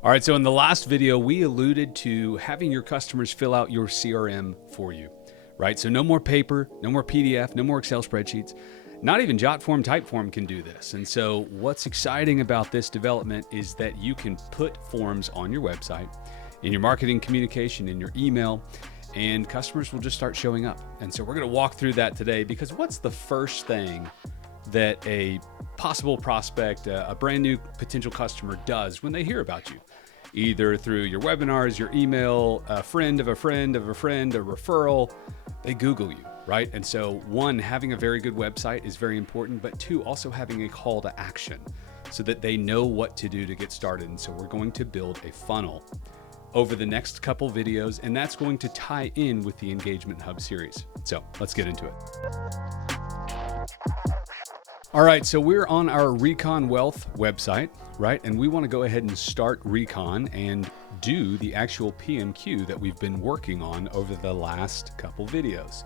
All right, so in the last video, we alluded to having your customers fill out your CRM for you, right? So no more paper, no more PDF, no more Excel spreadsheets. Not even Jotform, Typeform can do this. And so what's exciting about this development is that you can put forms on your website, in your marketing communication, in your email, and customers will just start showing up. And so we're going to walk through that today, because what's the first thing that a possible prospect, a brand new potential customer does when they hear about you? Either through your webinars, your email, a friend of a friend of a friend, a referral, they Google you, right? And so one, having a very good website is very important, but two, also having a call to action so that they know what to do to get started. And so we're going to build a funnel over the next couple videos, and that's going to tie in with the Engagement Hub series. So let's get into it. All right, so we're on our Recon Wealth website, right? And we want to go ahead and start Recon and do the actual PMQ that we've been working on over the last couple videos.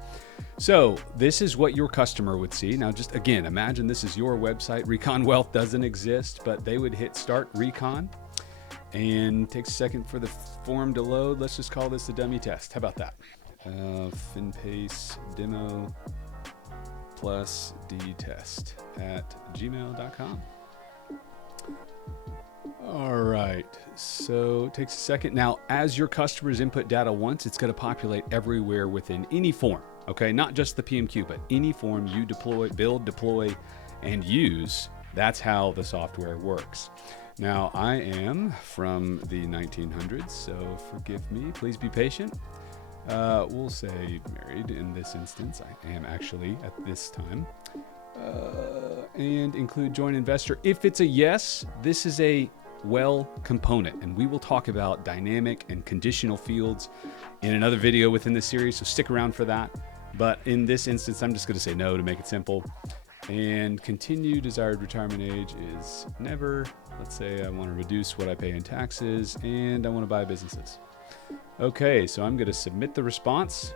So this is what your customer would see. Now, just again, imagine this is your website. Recon Wealth doesn't exist, but they would hit Start Recon, and it takes a second for the form to load. Let's just call this a dummy test. How about that? Finpace demo plus dtest at gmail.com. All right, so it takes a second. Now, as your customers input data once, it's going to populate everywhere within any form, okay? Not just the PMQ, but any form you deploy, build, deploy, and use. That's how the software works. Now, I am from the 1900s, so forgive me, please be patient. We'll say married in this instance. I am actually at this time. And include joint investor. If it's a yes, this is a well component, and we will talk about dynamic and conditional fields in another video within this series, so stick around for that. But in this instance, I'm just going to say no to make it simple. And continue. Desired retirement age is never. Let's say I want to reduce what I pay in taxes, and I want to buy businesses. Okay, so I'm going to submit the response,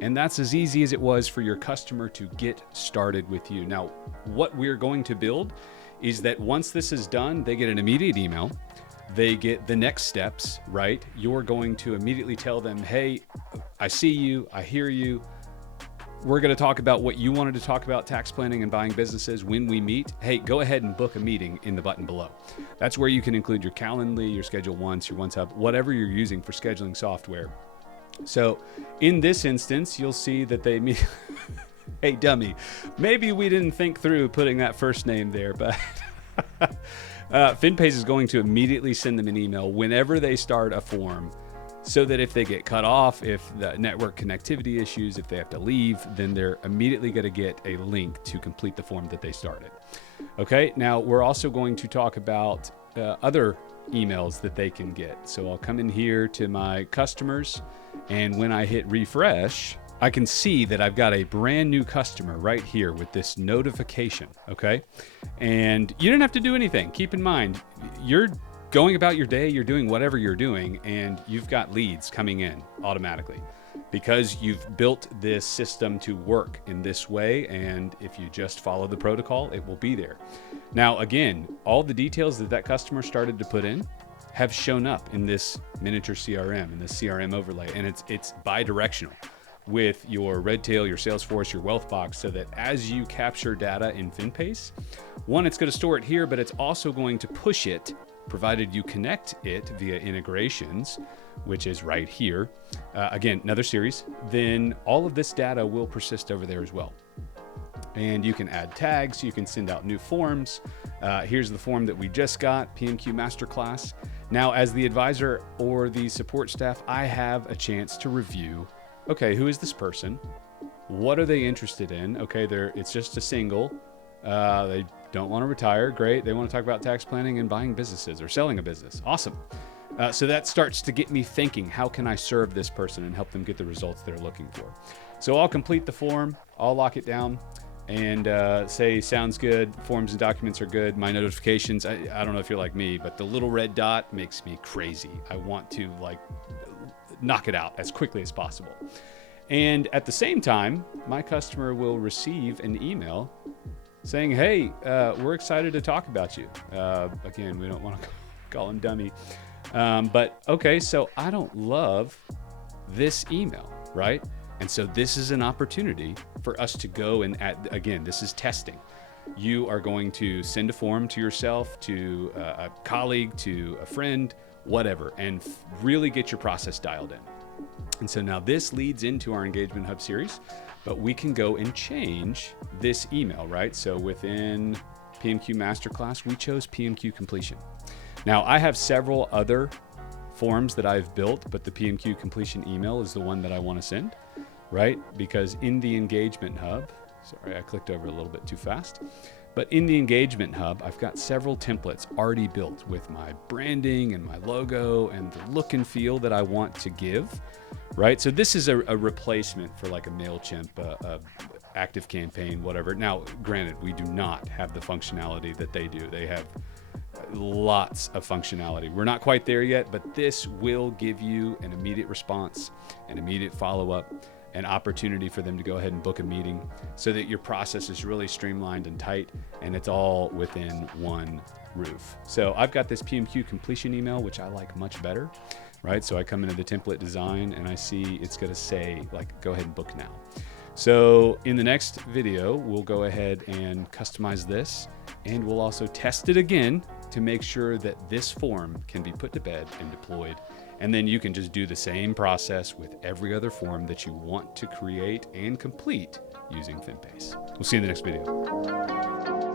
and that's as easy as it was for your customer to get started with you. Now, what we're going to build is that once this is done, they get an immediate email. They get the next steps, right? You're going to immediately tell them, hey, I see you, I hear you. We're going to talk about what you wanted to talk about, tax planning and buying businesses, when we meet. Hey, go ahead and book a meeting in the button below. That's where you can include your Calendly, your Schedule Once, your Once Hub, whatever you're using for scheduling software. So in this instance, you'll see that they meet. Hey, dummy, maybe we didn't think through putting that first name there, but Finpace is going to immediately send them an email whenever they start a form, so that if they get cut off, if the network connectivity issues, if they have to leave, then they're immediately going to get a link to complete the form that they started. Okay, now we're also going to talk about other emails that they can get. So I'll come in here to my customers, and when I hit refresh, I can see that I've got a brand new customer right here with this notification, okay? And you didn't have to do anything. Keep in mind, you're going about your day, you're doing whatever you're doing, and you've got leads coming in automatically because you've built this system to work in this way. And if you just follow the protocol, it will be there. Now, again, all the details that that customer started to put in have shown up in this miniature CRM, in this CRM overlay, and it's bi-directional with your Redtail, your Salesforce, your Wealth Box, so that as you capture data in Finpace, one, it's going to store it here, but it's also going to push it, provided you connect it via integrations, which is right here. Again, another series. Then all of this data will persist over there as well. And you can add tags, you can send out new forms. Here's the form that we just got, PMQ Masterclass. Now, as the advisor or the support staff, I have a chance to review, okay, who is this person? What are they interested in? Okay, it's just a single. They don't want to retire. Great. They want to talk about tax planning and buying businesses or selling a business. Awesome. So that starts to get me thinking, how can I serve this person and help them get the results they're looking for? So I'll complete the form. I'll lock it down and say, sounds good. Forms and documents are good. My notifications, I don't know if you're like me, but the little red dot makes me crazy. I want to knock it out as quickly as possible. And at the same time, my customer will receive an email saying, hey, we're excited to talk about you. Again, we don't want to call him dummy. But okay, so I don't love this email, right? And so this is an opportunity for us to go and again, this is testing. You are going to send a form to yourself, to a colleague, to a friend, whatever, and really get your process dialed in. And so now this leads into our Engagement Hub series, but we can go and change this email, right? So within PMQ Masterclass, we chose PMQ completion. Now I have several other forms that I've built, but the PMQ completion email is the one that I want to send, right? Because in the Engagement Hub, sorry, I clicked over a little bit too fast. But in the Engagement Hub, I've got several templates already built with my branding and my logo and the look and feel that I want to give, right? So this is a replacement for like a MailChimp, a ActiveCampaign, whatever. Now, granted, we do not have the functionality that they do. They have lots of functionality. We're not quite there yet, but this will give you an immediate response, an immediate follow-up, an opportunity for them to go ahead and book a meeting so that your process is really streamlined and tight and it's all within one roof. So I've got this PMQ completion email, which I like much better, right? So I come into the template design and I see it's going to say like, go ahead and book now. So in the next video, we'll go ahead and customize this, and we'll also test it again to make sure that this form can be put to bed and deployed. And then you can just do the same process with every other form that you want to create and complete using Finpace. We'll see you in the next video.